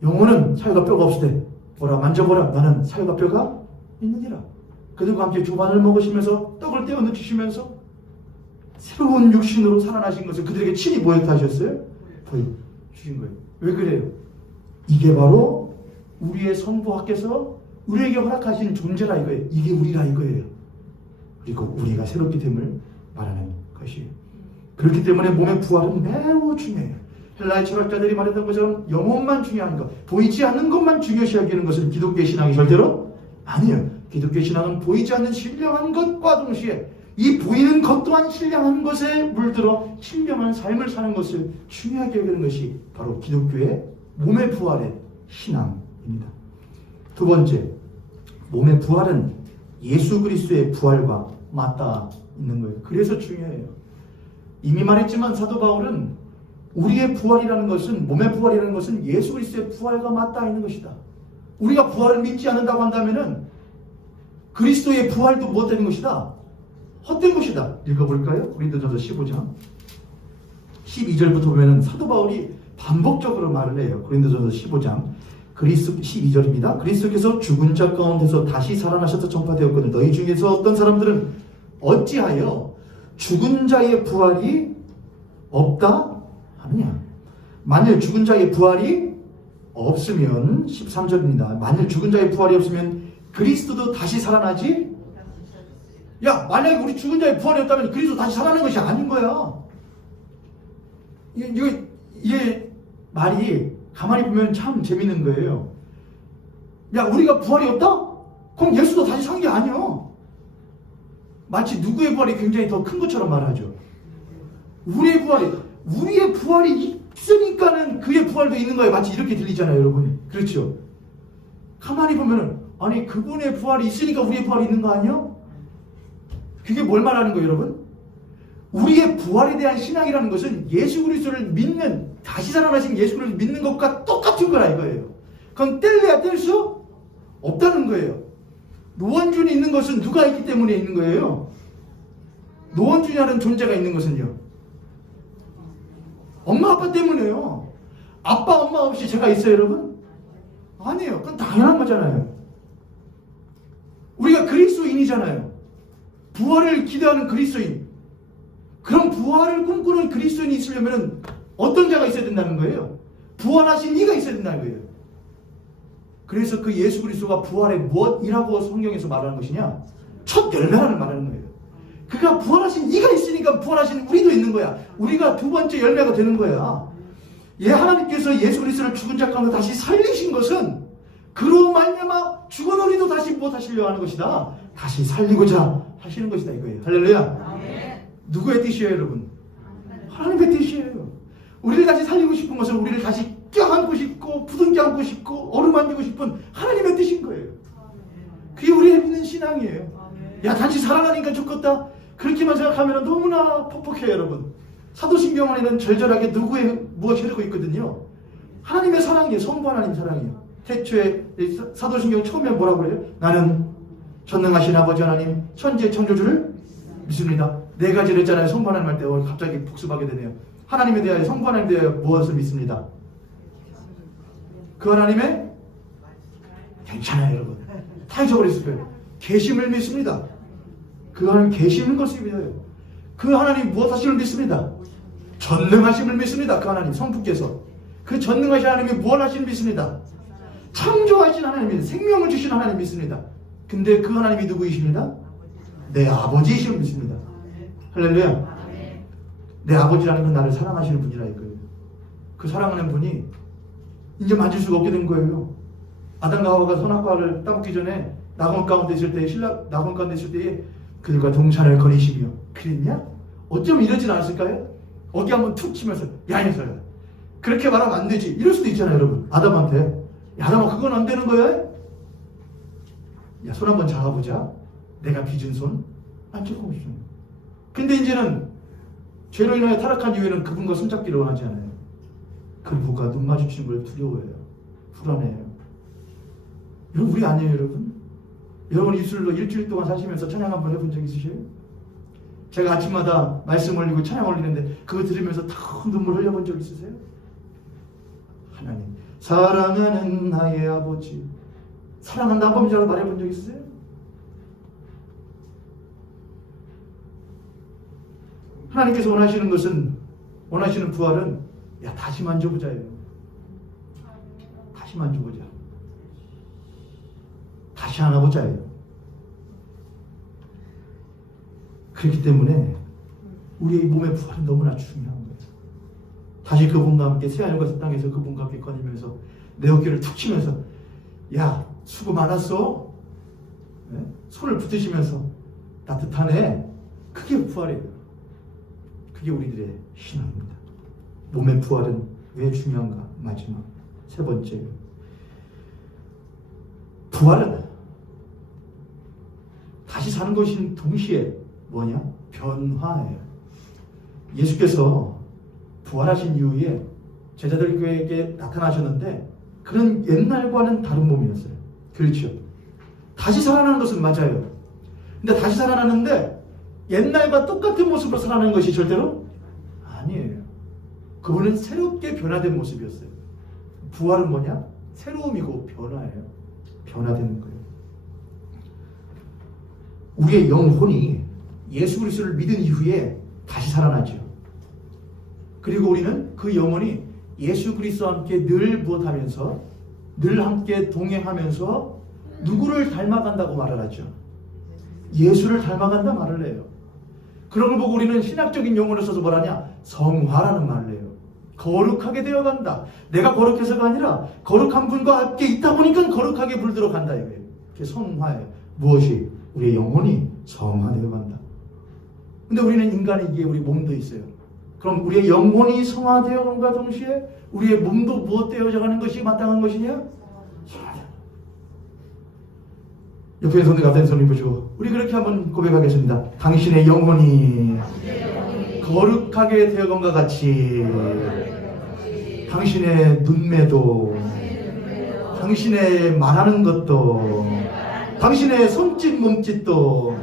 영혼은 살과 뼈가 없으되 보라 만져보라 나는 살과 뼈가 있느니라. 그들과 함께 주반을 먹으시면서 떡을 떼어 넣으시면서 새로운 육신으로 살아나신 것을 그들에게 친히 보여주셨어요. 보여주신 거예요. 왜 그래요? 이게 바로 우리의 성부하께서 우리에게 허락하신 존재라 이거예요. 이게 우리라 이거예요. 그리고 우리가 새롭게 됨을 말하는 것이에요. 그렇기 때문에 몸의 부활은 매우 중요해요. 헬라의 철학자들이 말했던 것처럼 영혼만 중요한 것, 보이지 않는 것만 중요시 여기는 것은 기독교의 신앙이 절대로 아니에요. 기독교 신앙은 보이지 않는 신령한 것과 동시에 이 보이는 것 또한 신령한 것에 물들어 신령한 삶을 사는 것을 중요하게 여기는 것이 바로 기독교의 몸의 부활의 신앙입니다. 두 번째, 몸의 부활은 예수 그리스도의 부활과 맞닿아 있는 거예요. 그래서 중요해요. 이미 말했지만 사도 바울은 우리의 부활이라는 것은 몸의 부활이라는 것은 예수 그리스도의 부활과 맞닿아 있는 것이다. 우리가 부활을 믿지 않는다고 한다면은 그리스도의 부활도 무엇된 것이다? 헛된 것이다. 읽어볼까요? 고린도전서 15장 12절부터 보면은 사도 바울이 반복적으로 말을 해요. 고린도전서 15장 12절입니다. 그리스도께서 죽은 자 가운데서 다시 살아나셔서 전파되었거든 너희 중에서 어떤 사람들은 어찌하여 죽은 자의 부활이 없다 하느냐. 만일 죽은 자의 부활이 없으면 13절입니다. 만일 죽은 자의 부활이 없으면 그리스도도 다시 살아나지? 야, 만약에 우리 죽은 자의 부활이 없다면 그리스도 다시 살아나는 것이 아닌 거야. 이게 말이 가만히 보면 참 재밌는 거예요. 야, 우리가 부활이 없다? 그럼 예수도 다시 산 게 아니야. 마치 누구의 부활이 굉장히 더 큰 것처럼 말하죠. 우리의 부활이 있으니까는 그의 부활도 있는 거예요. 마치 이렇게 들리잖아요, 여러분. 그렇죠? 가만히 보면은 아니 그분의 부활이 있으니까 우리의 부활이 있는 거 아니야? 그게 뭘 말하는 거예요, 여러분? 우리의 부활에 대한 신앙이라는 것은 예수 그리스도를 믿는 다시 살아나신 예수 그리스도를 믿는 것과 똑같은 거라 이거예요. 그건 뗄래야 뗄 수 없다는 거예요. 노원준이 있는 것은 누가 있기 때문에 있는 거예요? 노원준이라는 존재가 있는 것은요. 엄마 아빠 때문에요. 아빠 엄마 없이 제가 있어요, 여러분? 아니에요. 그건 당연한 거잖아요. 우리가 그리스도인이잖아요. 부활을 기대하는 그리스도인. 그럼 부활을 꿈꾸는 그리스도인이 있으려면 어떤 자가 있어야 된다는 거예요? 부활하신 이가 있어야 된다는 거예요. 그래서 그 예수 그리스도가 부활의 무엇이라고 성경에서 말하는 것이냐? 첫 열매라는 말하는 거예요. 그가 부활하신 이가 있으니까 부활하신 우리도 있는 거야. 우리가 두 번째 열매가 되는 거야. 하나님께서 예수 그리스도를 죽은 자 가운데 다시 살리신 것은 그로 말미암아 죽은 우리도 다시 무엇하시려 하는 것이다. 다시 살리고자 하시는 것이다 이거예요. 할렐루야. 누구의 뜻이에요 여러분? 하나님의 뜻이에요. 우리를 다시 살리고 싶은 것은 우리를 다시 껴안고 싶고 부둥켜 안고 싶고 어루만지고 싶은 하나님의 뜻인 거예요. 그게 우리의 믿는 신앙이에요. 야 단지 사랑하니까 좋겠다 그렇게만 생각하면 너무나 퍽퍽해요 여러분. 사도신경 안에는 절절하게 누구의 무엇이 흐르고 있거든요. 하나님의 사랑이에요. 성부 하나님 사랑이에요. 태초에 사도신경 처음에 뭐라고 그래요? 나는 전능하신 아버지 하나님 천지의 창조주를 믿습니다. 네 가지를 했잖아요. 성부 하나님 할 때 갑자기 복습하게 되네요. 하나님에 대하여 성부 하나님에 대하여 무엇을 믿습니다? 그 하나님의 괜찮아요 여러분. 다 잊어버렸을 거예요. 계심을 믿습니다. 그 하나님 계시는 것을 믿어요. 그 하나님 무엇 하심을 믿습니다. 전능하심을 믿습니다. 그 하나님 성부께서 그 전능하신 하나님이 무엇 하심을 믿습니다. 창조하신 하나님이 생명을 주신 하나님 믿습니다. 근데 그 하나님이 누구이십니다? 내 아버지이심을 믿습니다. 할렐루야. 내 아버지라는 건 나를 사랑하시는 분이라 이거예요. 그 사랑하는 분이 이제 만질 수가 없게 된 거예요. 아담과 하와가 선악과를 따먹기 전에 낙원 가운데 있을 때 낙원 가운데 있을 때에 그들과 동산을 거니시며 그랬냐? 어쩜 이러진 않았을까요? 어디 한번 툭 치면서 야 녀석아 그렇게 말하면 안 되지 이럴 수도 있잖아요 여러분. 아담한테 야 아담아 그건 안 되는 거야? 야 손 한번 잡아보자. 내가 빚은 손 안 잡고 있어. 근데 이제는 죄로 인하여 타락한 이후에는 그분과 손잡기를 원하지 않아요. 그분과 눈 마주치는 걸 두려워해요. 불안해요. 여러분 우리 아니에요 여러분? 여러분 입술로 일주일 동안 사시면서 찬양 한번 해본 적 있으세요? 제가 아침마다 말씀 올리고 찬양 올리는데 그거 들으면서 다 눈물 흘려본 적 있으세요? 하나님 사랑하는 나의 아버지 사랑한다 한 번이라도 말해본 적 있으세요? 하나님께서 원하시는 부활은 야 다시 만져보자예요. 다시 만져보자. 다시 안아보자예요. 그렇기 때문에 우리의 몸의 부활은 너무나 중요한 거예요. 다시 그분과 함께 새하늘과 땅에서 그분과 함께 거니면서 내 어깨를 툭 치면서 야 수고 많았어. 네? 손을 붙으시면서 따뜻하네. 그게 부활이에요. 그게 우리들의 신앙입니다. 몸의 부활은 왜 중요한가? 마지막 세 번째 부활은 다시 사는 것인 동시에 뭐냐? 변화예요. 예수께서 부활하신 이후에 제자들에게 나타나셨는데 그는 옛날과는 다른 몸이었어요. 그렇죠? 다시 살아나는 것은 맞아요. 근데 다시 살아나는데 옛날과 똑같은 모습으로 살아나는 것이 절대로 아니에요. 그분은 새롭게 변화된 모습이었어요. 부활은 뭐냐? 새로움이고 변화예요. 변화되는 거예요. 우리의 영혼이 예수 그리스도를 믿은 이후에 다시 살아나죠. 그리고 우리는 그 영혼이 예수 그리스도와 함께 늘 무엇하면서 늘 함께 동행하면서 누구를 닮아간다고 말을 하죠? 예수를 닮아간다 말을 해요. 그런 걸 보고 우리는 신학적인 용어를 써서 뭐라냐? 성화라는 말을 해요. 거룩하게 되어간다. 내가 거룩해서가 아니라 거룩한 분과 함께 있다 보니까 거룩하게 물들어 간다 이거예요. 그게 성화예요. 무엇이? 우리의 영혼이 성화되어 간다. 근데 우리는 인간이기에 우리 몸도 있어요. 그럼 우리의 영혼이 성화되어 간과 동시에 우리의 몸도 무엇 되어져 가는 것이 마땅한 것이냐? 옆에 손을 갖다 손을 보시고 우리 그렇게 한번 고백하겠습니다. 당신의 영혼이 거룩하게 되어간과 같이 당신의 눈매도 당신의 말하는 것도 당신의 손짓 몸짓도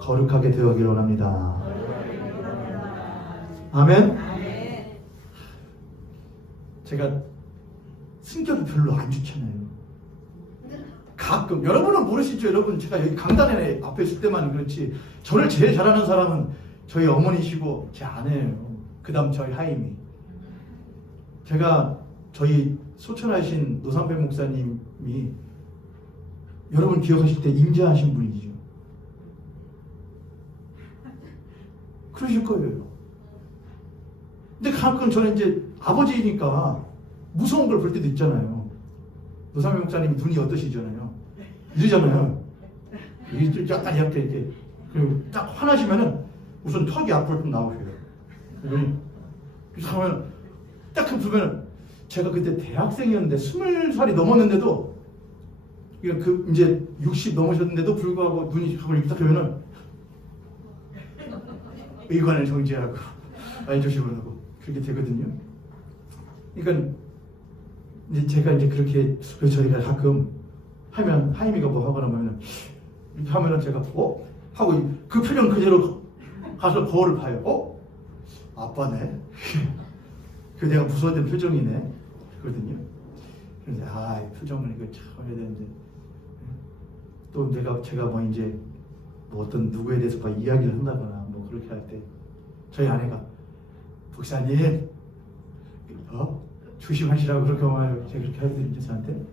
거룩하게 되어가기를 원합니다. 아멘. 제가 성격이 별로 안 좋잖아요. 가끔 여러분은 모르시죠? 여러분 제가 여기 강단에 앞에 있을 때만 그렇지 저를 제일 잘하는 사람은 저희 어머니시고 제 아내예요. 그 다음 저희 하임이. 제가 저희 소천하신 노상배 목사님이 여러분 기억하실 때 임자하신 분이죠. 그러실 거예요. 근데 가끔 저는 이제 아버지니까 무서운 걸 볼 때도 있잖아요. 노상배 목사님 눈이 어떠시잖아요. 이러잖아요. 이게 약간 이렇게 그리고 딱 화나시면은 우선 턱이 앞으로 좀 나오셔요. 그래서 하면 딱 그 보면 제가 그때 대학생이었는데 20살이 넘었는데도 그 이제 60 넘으셨는데도 불구하고 눈이 이렇게 딱 보면은 의관을 정지하고 말조심을 하고 그렇게 되거든요. 그러니까 이제 제가 이제 그렇게 그래서 저희가 가끔 하면 하임이가 뭐 하거나 하면은 이렇게 하면은 제가 하고 그 표정 그대로 가서 거울을 봐요. 아빠네. 그 내가 무서웠던 표정이네. 그러거든요. 그런데 이 표정을 이거 참 해야 되는데 또 제가 뭐 이제 뭐 어떤 누구에 대해서 막 이야기를 한다거나 뭐 그렇게 할 때 저희 아내가 목사님 조심하시라고 그렇게 말해요. 제가 그렇게 하거든요. 저한테.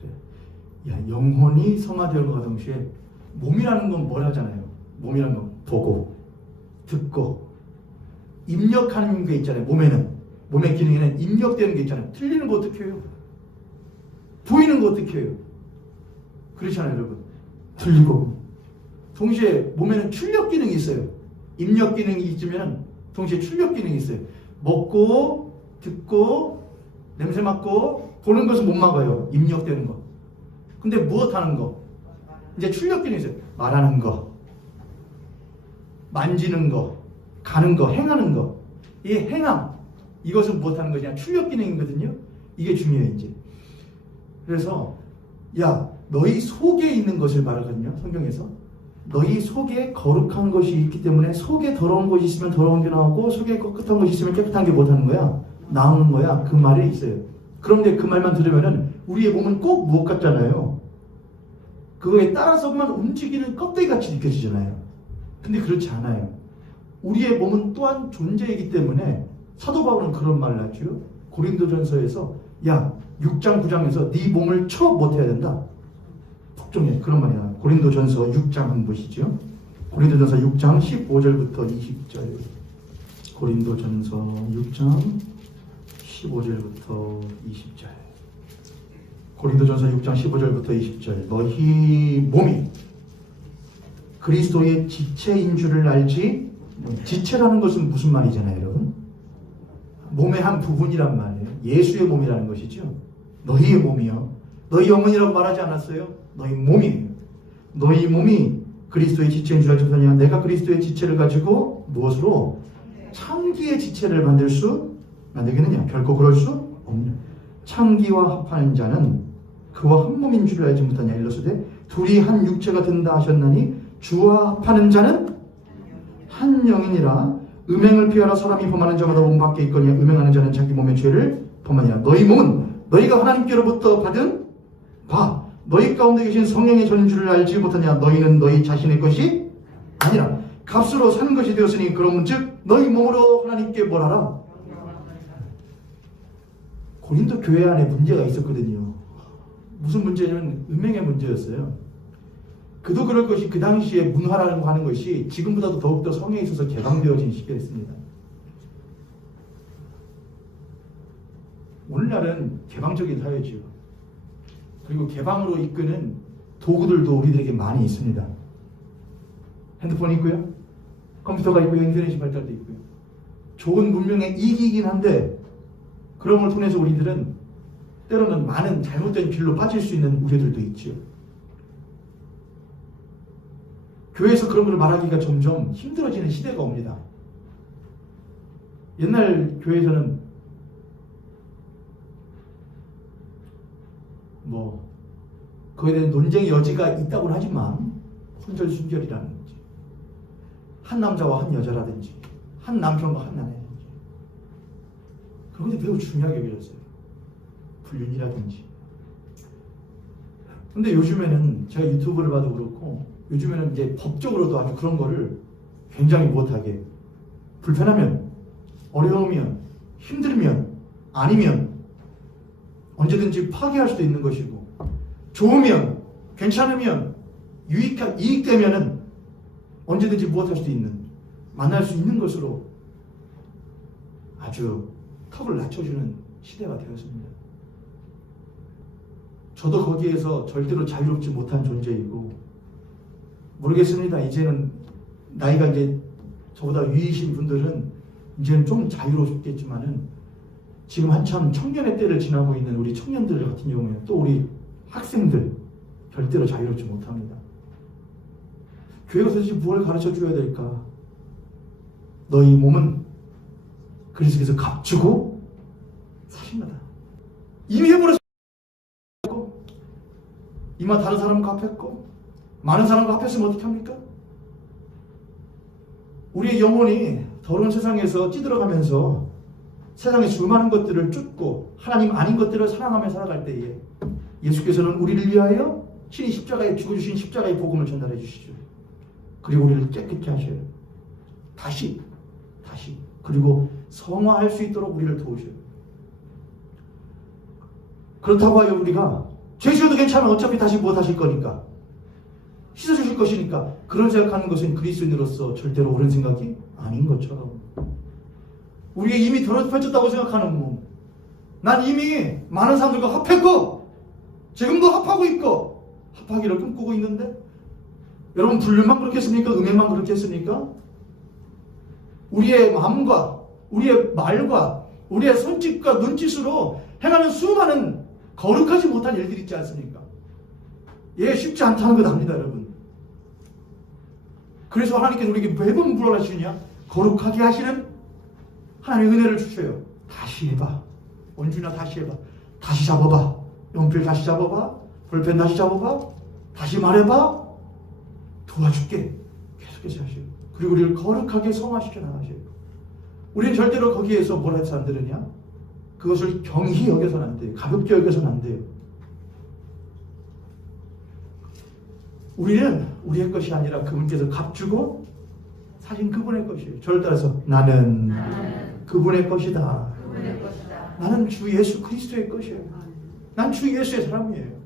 그래. 야, 영혼이 성화되어가 동시에 몸이라는 건 뭘 하잖아요. 몸이라는 건 보고 듣고 입력하는 게 있잖아요. 몸의 기능에는 입력되는 게 있잖아요. 틀리는 거 어떻게 해요? 보이는 거 어떻게 해요? 그렇잖아요, 여러분. 들리고 동시에 몸에는 출력 기능이 있어요. 입력 기능이 있으면 동시에 출력 기능이 있어요. 먹고 듣고 냄새 맡고 보는 것은 못 막아요. 입력되는 거. 근데 무엇 하는 거? 이제 출력 기능이 있어요. 말하는 거, 만지는 거, 가는 거, 행하는 거. 이 행함, 이것은 무엇 하는 거냐? 출력 기능이거든요. 이게 중요해요, 이제. 그래서 너희 속에 있는 것을 말하거든요. 성경에서. 너희 속에 거룩한 것이 있기 때문에 속에 더러운 것이 있으면 더러운 게 나오고 속에 깨끗한 것이 있으면 깨끗한 게 못하는 거야. 나오는 거야. 그 말이 있어요. 그런데 그 말만 들으면은 우리의 몸은 꼭 무엇 같잖아요. 그거에 따라서만 움직이는 껍데기 같이 느껴지잖아요. 근데 그렇지 않아요. 우리의 몸은 또한 존재이기 때문에 사도 바울은 그런 말을 하죠. 고린도전서에서 6장 9장에서 네 몸을 쳐 못해야 된다. 특종에 그런 말이 나와요. 고린도전서 6장 한번 보시죠. 고린도전서 6장 15절부터 20절. 고린도전서 6장 15절부터 20절. 고린도전서 6장 15절부터 20절. 너희 몸이 그리스도의 지체인 줄을 알지. 지체라는 것은 무슨 말이잖아요, 여러분? 몸의 한 부분이란 말이에요. 예수의 몸이라는 것이죠. 너희의 몸이요. 너희 영혼이라고 말하지 않았어요? 너희 몸이에요. 너희 몸이 그리스도의 지체인 줄 알지 못하냐? 내가 그리스도의 지체를 가지고 무엇으로? 창기의 지체를 만들겠느냐? 결코 그럴 수 없냐? 창기와 합하는 자는 그와 한 몸인 줄 알지 못하냐? 일러스되 둘이 한 육체가 된다 하셨나니 주와 합하는 자는 한 영이니라. 음행을 피하라. 사람이 범하는 자마다 몸 밖에 있거니와 음행하는 자는 자기 몸의 죄를 범하니라. 너희 몸은 너희가 하나님께로부터 받은 바 너희 가운데 계신 성령의 전인 줄을 알지 못하냐? 너희는 너희 자신의 것이 아니라 값으로 산 것이 되었으니 그런즉 너희 몸으로 하나님께 뭘 하라? 고린도 교회 안에 문제가 있었거든요. 무슨 문제냐면 음행의 문제였어요. 그도 그럴 것이 그 당시에 문화라고 하는 것이 지금보다도 더욱더 성에 있어서 개방되어진 시기였습니다. 오늘날은 개방적인 사회죠. 그리고 개방으로 이끄는 도구들도 우리들에게 많이 있습니다. 핸드폰이 있고요. 컴퓨터가 있고요. 인터넷이 발달되어 있고요. 좋은 문명의 이익이긴 한데 그런 걸 통해서 우리들은 때로는 많은 잘못된 길로 빠질 수 있는 우려들도 있죠. 교회에서 그런 걸 말하기가 점점 힘들어지는 시대가 옵니다. 옛날 교회에서는 그거에 대한 논쟁의 여지가 있다고는 하지만 혼절순결이라는 거지. 한 남자와 한 여자라든지 한 남편과 한 아내라든지 그런 것이 매우 중요하게 여겨졌어요. 불륜이라든지. 근데 요즘에는 제가 유튜브를 봐도 그렇고 요즘에는 이제 법적으로도 아주 그런 거를 굉장히 못하게 불편하면 어려우면 힘들면 아니면 언제든지 파괴할 수도 있는 것이고, 좋으면, 괜찮으면, 이익되면은 언제든지 무엇할 수도 있는, 만날 수 있는 것으로 아주 턱을 낮춰주는 시대가 되었습니다. 저도 거기에서 절대로 자유롭지 못한 존재이고, 모르겠습니다. 이제는 나이가 이제 저보다 위이신 분들은 이제는 좀 자유롭겠지만은, 지금 한참 청년의 때를 지나고 있는 우리 청년들 같은 경우에, 또 우리 학생들 절대로 자유롭지 못합니다. 교회가 도대체 무엇을 가르쳐 줘야 될까? 너희 몸은 그리스도께서 값주고 사신 거다. 이미 해버렸어. 이마 다른 사람 갚았고, 많은 사람과 합했으면 어떻게 합니까? 우리의 영혼이 더러운 세상에서 찌들어가면서 세상의 수많은 것들을 쫓고 하나님 아닌 것들을 사랑하며 살아갈 때에 예수께서는 우리를 위하여 신이 십자가에 죽어주신 십자가의 복음을 전달해 주시죠. 그리고 우리를 깨끗게 하셔요. 다시 그리고 성화할 수 있도록 우리를 도우셔요. 그렇다고 하여 우리가 죄 지어도 괜찮아, 어차피 다시 뭐 하실 거니까, 씻어주실 것이니까, 그런 생각하는 것은 그리스도인으로서 절대로 옳은 생각이 아닌 것처럼, 우리가 이미 더럽혀졌다고 생각하는 몸, 난 이미 많은 사람들과 합했고 지금도 합하고 있고 합하기를 꿈꾸고 있는데, 여러분 불륜만 그렇겠습니까? 음행만 그렇겠습니까? 우리의 마음과 우리의 말과 우리의 손짓과 눈짓으로 행하는 수많은 거룩하지 못한 일들이 있지 않습니까? 쉽지 않다는 것 압니다, 여러분. 그래서 하나님께서 우리에게 매번 불어하시느냐? 거룩하게 하시는 하나님의 은혜를 주셔요. 다시 해봐. 원준아 다시 해봐. 다시 잡아봐. 연필 다시 잡아봐. 볼펜 다시 잡아봐. 다시 말해봐. 도와줄게. 계속해서 하셔요. 그리고 우리를 거룩하게 성화시켜 나가셔요. 우리는 절대로 거기에서 뭐라 해서 안 되느냐? 그것을 경히 여겨서는 안 돼요. 가볍게 여겨서는 안 돼요. 우리는 우리의 것이 아니라 그분께서 값주고 사신 그분의 것이에요. 저를 따라서 나는 그분의 것이다. 나는 주 예수 그리스도의 것이에요. 난 주 예수의 사람이에요.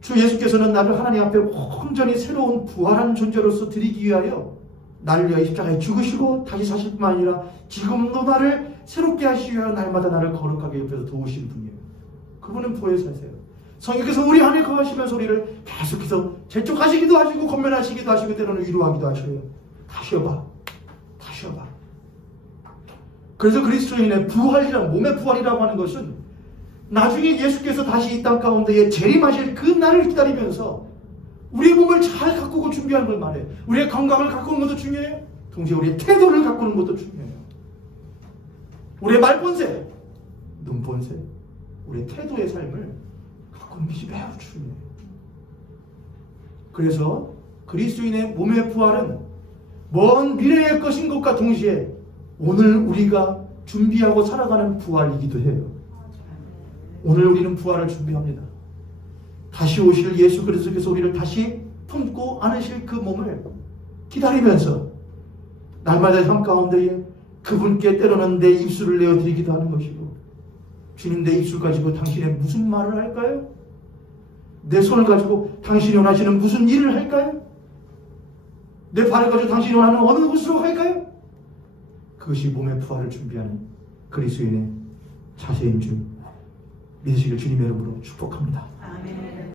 주 예수께서는 나를 하나님 앞에 온전히 새로운 부활한 존재로서 드리기 위하여 나를 위하여 십자가에 죽으시고 다시 사실 뿐만 아니라 지금도 나를 새롭게 하시기 위하여 날마다 나를 거룩하게 옆에서 도우시는 분이에요. 그분은 부활해서 하세요. 성령께서 우리 안에 거하시면서 우리를 계속해서 재촉하시기도 하시고 권면하시기도 하시고 때로는 위로하기도 하셔요. 다시 해봐. 다시 해봐. 그래서 그리스도인의 부활이라고, 몸의 부활이라고 하는 것은 나중에 예수께서 다시 이 땅 가운데에 재림하실 그 날을 기다리면서 우리의 몸을 잘 가꾸고 준비하는 걸 말해요. 우리의 건강을 가꾸는 것도 중요해요. 동시에 우리의 태도를 가꾸는 것도 중요해요. 우리의 말본색, 눈본색, 우리의 태도의 삶을 가꾸는 것이 매우 중요해요. 그래서 그리스도인의 몸의 부활은 먼 미래의 것인 것과 동시에 오늘 우리가 준비하고 살아가는 부활이기도 해요. 오늘 우리는 부활을 준비합니다. 다시 오실 예수 그리스도께서 우리를 다시 품고 안으실 그 몸을 기다리면서 날마다 삶 가운데에 그분께 때로는 내 입술을 내어드리기도 하는 것이고, 주님 내 입술 가지고 당신의 무슨 말을 할까요? 내 손을 가지고 당신이 원하시는 무슨 일을 할까요? 내 발을 가지고 당신이 원하는 어느 곳으로 갈까요? 그것이 몸의 부활을 준비하는 그리스도인의 자세인 줄 믿으시길 주님의 이름으로 축복합니다. 아멘.